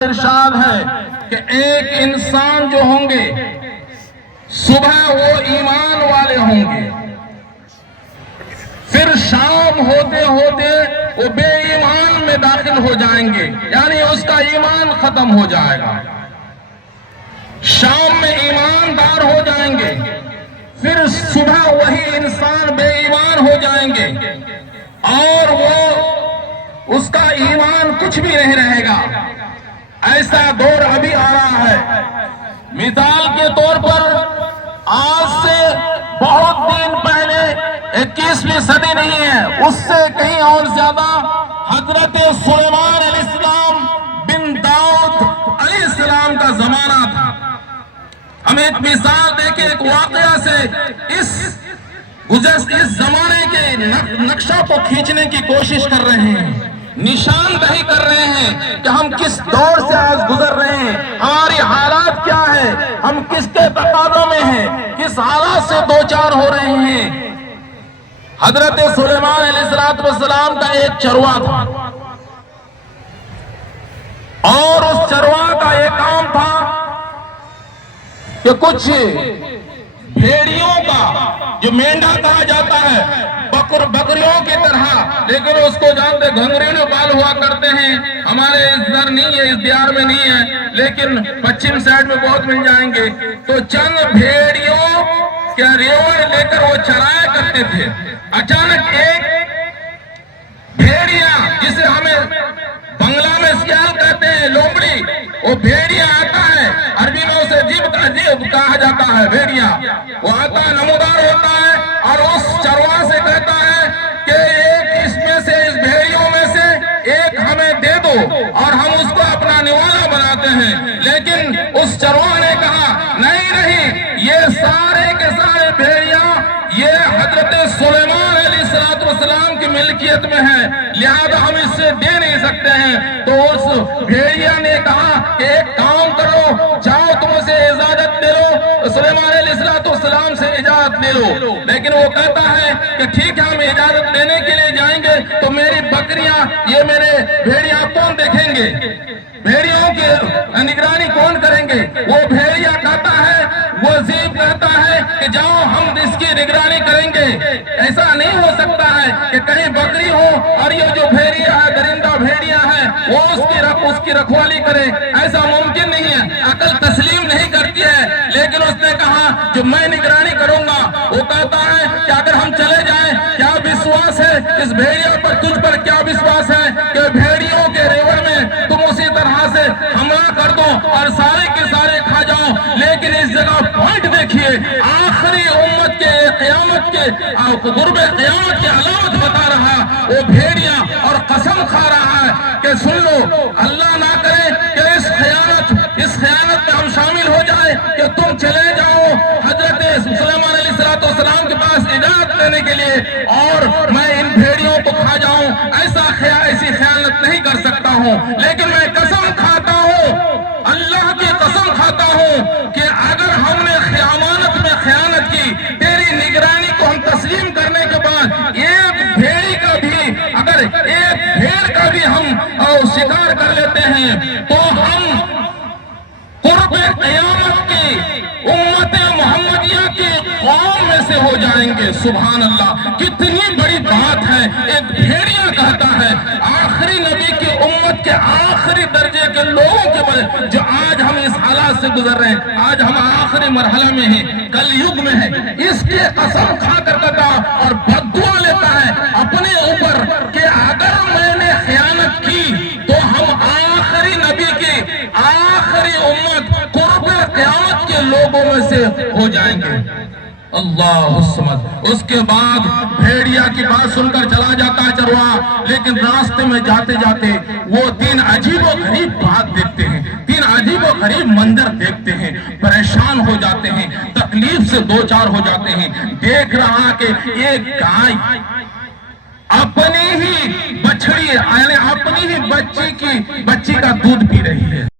ارشاد ہے کہ ایک انسان جو ہوں گے صبح وہ ایمان والے ہوں گے، پھر شام ہوتے ہوتے وہ بے ایمان میں داخل ہو جائیں گے، یعنی اس کا ایمان ختم ہو جائے گا۔ شام میں ایماندار ہو جائیں گے، پھر صبح وہی انسان بے ایمان ہو جائیں گے اور وہ اس کا ایمان کچھ بھی نہیں رہے گا۔ ایسا دور ابھی آ رہا ہے۔ مثال کے طور پر آج سے بہت دن پہلے 21ویں صدی نہیں ہے، اس سے کہیں اور زیادہ حضرت سلیمان علیہ السلام بن داؤد علیہ السلام کا زمانہ تھا۔ ہم ایک مثال دیکھیں، ایک واقعہ سے اس زمانے کے نقشہ کو کھینچنے کی کوشش کر رہے ہیں، نشاندہی کر رہے ہیں کہ ہم کس دور سے آج گزر رہے ہیں، ہماری حالات کیا ہے، ہم کس کے تقاضوں میں ہیں، کس حالات سے دوچار ہو رہے ہیں۔ حضرت سلیمان علیہ السلام کا ایک چروا تھا اور اس چروا کا ایک کام تھا کہ کچھ بھیڑیوں کا، جو مینڈا کہا جاتا ہے، بکریوں کی طرح، لیکن اس کو جانتے گھنگریلے بال ہوا کرتے ہیں، ہمارے اس در نہیں ہے، اس دیار میں نہیں ہے، لیکن پچھم سائیڈ میں بہت مل جائیں گے۔ تو چند بھیڑیوں کے ریوڑ لے کر وہ چرایا کرتے تھے۔ اچانک ایک بھیڑیا، جسے ہمیں بنگلہ میں سیال کہتے ہیں، لومڑی، وہ بھیڑیا آتا ہے، عربی میں اسے جیب کہا جاتا ہے، بھیڑیا، وہ آتا ہے، نمودار ہوتا ہے اور اس چروا سے کہتا ہے کہ ایک اس میں سے، اس بھیڑیوں میں سے ایک ہمیں دے دو اور ہم اس کو اپنا نوالا بناتے ہیں۔ لیکن اس چروا نے کہا نہیں، یہ سارے کے سارے بھیڑیا یہ حضرت سلیمان علیہ السلام کی ملکیت میں ہے، لہذا ہم اس سے دے نہیں سکتے ہیں۔ تو اس بھیڑیا نے کہا کہ ایک کام کرو، جاؤ تم اسے اجازت دے لو، سلیمان علیہ السلام سے اجازت لے لو۔ لیکن وہ کہتا ہے کہ ٹھیک ہے، ہم اجازت لینے کے لیے جائیں گے تو میری بکریاں، یہ میرے بھیڑیا کون دیکھیں گے، بھیڑیوں کی نگرانی کون کریں گے؟ وہ بھیڑیا کہتا ہے، وہ ذئب کہتا ہے کہ جاؤ ہم اس کی نگرانی کریں گے۔ ایسا نہیں ہو سکتا ہے کہ کہیں بکری ہو اور یہ جو بھیڑیا ہے، درندہ بھیڑیا ہے، وہ اس کی رکھوالی کرے، ایسا ممکن نہیں ہے، عقل تسلیم نہیں کرتی ہے۔ لیکن اس نے کہا جو میں نگرانی کروں گا، وہ کہتا ہے کہ اگر ہم چلے جائیں، کیا وشواس ہے اس بھیڑیا پر، تجھ پر کیا وشواس ہے کہ بھیڑیوں کے ریوڑ میں تم اسی طرح سے حملہ کر دو اور سارے کے سارے کھا جاؤ۔ لیکن اس جگہ پوائنٹ دیکھیے، آخری امت کے قیامت کے قرب قیامت کی علامت بتا رہا وہ بھیڑیا، اور قسم کھا رہا ہے کہ سن لو، اللہ نہ کرے کہ اس خیانت میں ہم شامل ہو جائے کہ تم چلے جاؤ حضرت سلیمان علیہ السلام کے پاس اجازت لینے کے لیے اور میں ان بھیڑیوں کو کھا جاؤں۔ ایسی خیانت نہیں کر سکتا ہوں، لیکن میں قسم کھاتا ہوں، اللہ کی قسم کھاتا ہوں کہ اگر ہم نے امانت میں خیانت کی، تیری نگرانی کو ہم تسلیم کرنے کے بعد ایک بھیڑی کا بھی، اگر ایک بھیڑ کا بھی ہم شکار کر لیتے ہیں تو ہم قرب قیامت کی امت محمدیہ کی قوم میں سے ہو جائیں گے۔ سبحان اللہ، کتنی بڑی بات ہے۔ ایک بھیڑیا کہتا ہے، آخری نبی کی امت کے آخری درجے کے لوگوں کے بارے، جو آج ہم اس حالات سے گزر رہے ہیں، آج ہم آخری مرحلہ میں ہیں، کل یگ میں ہیں، اس کی قسم کھا کر کہتا اور بددعا لیتا ہے اپنے اوپر کہ اگر میں نے خیانت کی تو ہم آخری نبی کی آخری امت قرب قیامت کے لوگوں میں سے ہو جائیں گے۔ اللہ الصمد۔ اس کے بعد بھیڑیا کی بات سن کر چلا جاتا ہے چروا، لیکن راستے میں جاتے جاتے وہ تین عجیب و غریب بات دیکھتے ہیں، تین عجیب و غریب منظر دیکھتے ہیں، پریشان ہو جاتے ہیں، تکلیف سے دوچار ہو جاتے ہیں۔ دیکھ رہا کہ ایک گائے اپنی ہی بچڑی، یعنی اپنی ہی بچی کا دودھ پی رہی ہے۔